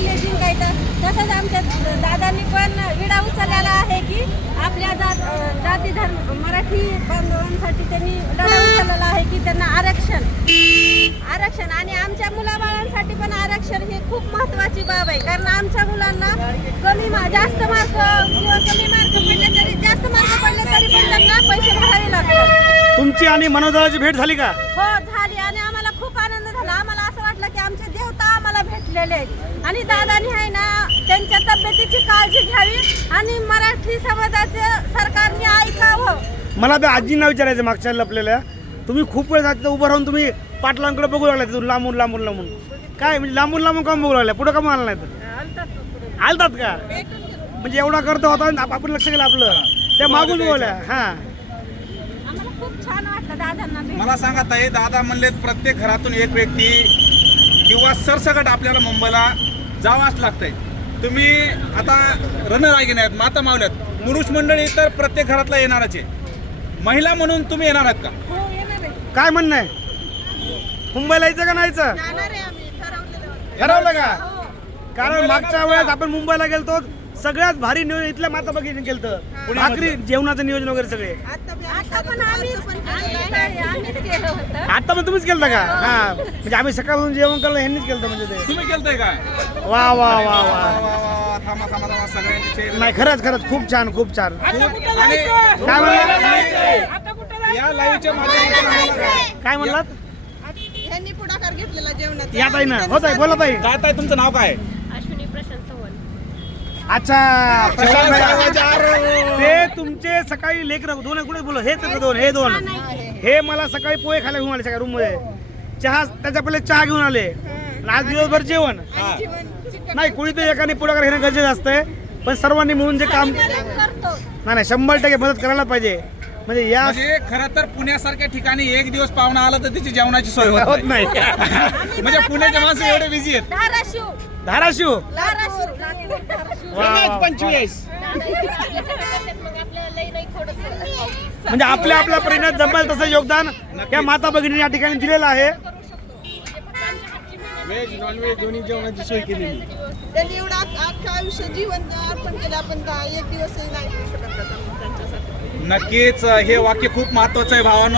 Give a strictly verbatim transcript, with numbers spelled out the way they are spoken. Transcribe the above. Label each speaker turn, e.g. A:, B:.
A: पहिले जिंकायचं. तसंच आमच्या दादांनी पण विडा उचललेला आहे की आपल्या जात जाती धर्म मराठी बांधवांसाठी त्यांनी लढा उचललेला आहे की त्यांना आरक्षण आरक्षण आणि आमच्या मुलाबाळांसाठी पण आरक्षण हे खूप महत्त्वाची बाब आहे. कारण आमच्या मुलांना कमी मा जास्त मार्क किंवा कमी मार्क पडले तरी जास्त मार्क पडले तरी पण त्यांना पैसे भरावे लागतात.
B: तुमची आणि मनोदराची भेट झाली का?
A: हो झाली आणि आम्हाला खूप आनंद झाला. आम्हाला असं वाटलं की आमचे देवता आम्हाला भेटलेले आहेत आणि दादानी आहे ना त्यांच्या तब्येतीची काळजी घ्यावी आणि मराठी समाजाचं सरकारने ऐकावं.
B: मला त्या आजींना विचारायचं मागच्या लपलेल्या, तुम्ही खूप वेळ तिथं उभं राहून तुम्ही पाटलांकडे बघू लागला तिथून लांबून लांबून लांबून काय म्हणजे लांबून लांबून काम बघू लागल्या, पुढं काम आला नाही तर आलतात का? म्हणजे एवढा करतो होता आप- आपण लक्ष केलं आपलं त्या मागून बोलल्या. हा
A: आम्हाला खूप छान वाटलं दादांना भेटून.
C: मला सांगा ताई, दादा म्हणले प्रत्येक घरातून एक व्यक्ती किंवा सरसकट आपल्याला मुंबईला जावंच लागतंय. तुम्ही आता रणरागिणी आहेत, माता मावल्यात, पुरुष मंडळी तर प्रत्येक घरातला येणारच आहे. महिला म्हणून तुम्ही येणार आहात का?
A: हो येणार आहे.
B: काय म्हणणं आहे? मुंबईला यायचं का नाहीचं?
A: जाणार आहे आम्ही ठरवलेलं होतं.
B: ठरवलं का?
A: हो.
B: कारण मागच्या वेळेस आपण मुंबईला गेलतो, सगळ्यात भारी नियोजन इथल्या माता भगिनी केलं, भाकरी जेवणाचं नियोजन वगैरे सगळे.
A: आता पण आम्हीच आम्हीच केलं होतं.
B: आता पण तुम्हीच केलं का? हा म्हणजे आम्ही सकाळपासून जेवण केलं ह्यांनीच केलं म्हणजे ते.
C: तुम्ही केलतंय काय?
B: वा वा वा वा.
C: वा, वा, वा, थांबा थांबा थांबा सगळ्यांचे चेहरे.
B: नाही खरंच खरंच खूप छान खूप छान.
C: आणि
B: काय म्हणला?
C: या लाईव्हच्या माध्यमातून आम्हाला-
B: काय म्हणलात?
A: ह्यांनी पुढाकार घेतलेला जेवणाचा.
B: या ताई ना हो ताई बोला ताई.
C: काय ताई तुमचं नाव काय?
A: अश्विनी प्रशांत चव्हाण.
B: अच्छा प्रशांत
C: जेवायचं
B: भाई.
C: आरो.
B: ते तुमचे सकाळी लेकर दोन कुठे बोल हेच का दोन हे दोन हे मला सकाळी पोहे खायला घेऊन आले सकाळी रूम मध्ये, चहा त्याच्या पहिले चहा घेऊन आले आणि आज दिवसभर जेवण. नाही कोणीतरी एकाने पुढाकार घेणं गरजेचं असतंय, पण सर्वांनी मिळून जे काम
A: करतो.
B: नाही नाही शंभर टक्के मदत करायला पाहिजे. म्हणजे या
C: म्हणजे खरं तर पुण्यासारख्या ठिकाणी एक दिवस पाहुणा आला तर त्याची जेवणाची सोय
B: होत
C: होत नाही.
B: नाही.
C: म्हणजे पुण्याचे माणसं एवढे बिझी आहेत.
A: धाराशिव
B: धाराशिव
A: धाराशिव धाराशिव.
B: वा, वा, वा.
C: पंचवीस
B: म्हणजे आपल्या आपल्या परीने जमेल तसं योगदान या माता भगिनी या ठिकाणी दिलेलं आहे.
C: व्हेज नॉनव्हेज दोन्ही जेवणाची सोय केलेली.
D: त्यांनी एवढं अख्खं आयुष्य जीवन अर्पण केलं, आपण का एक दिवसही नाही करू शकत त्यांच्यासाठी.
C: नक्कीच हे वाक्य खूप महत्वाचं आहे भावांनो.